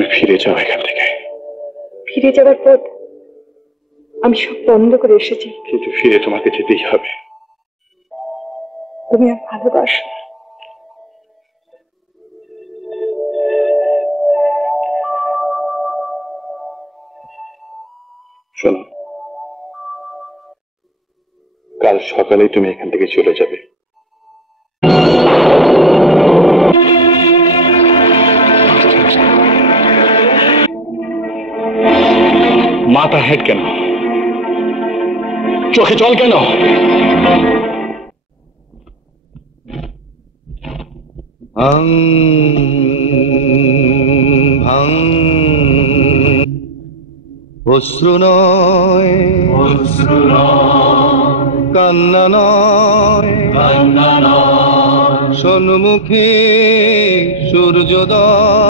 তুমি ফিরে যাও এখান থেকে। ফিরে যাওয়ার পথ আমি সব বন্ধ করে এসেছি, কিন্তু ফিরে তোমাকে যেতেই হবে। তুমি আর ভালোবাসো। শোনো, কাল সকালেই তুমি এখান থেকে চলে যাবে। মাথা হেড কেন? চোখে জল কেন? অশ্রু নয়, কান্না নয়, সন্মুখে সূর্যোদয়।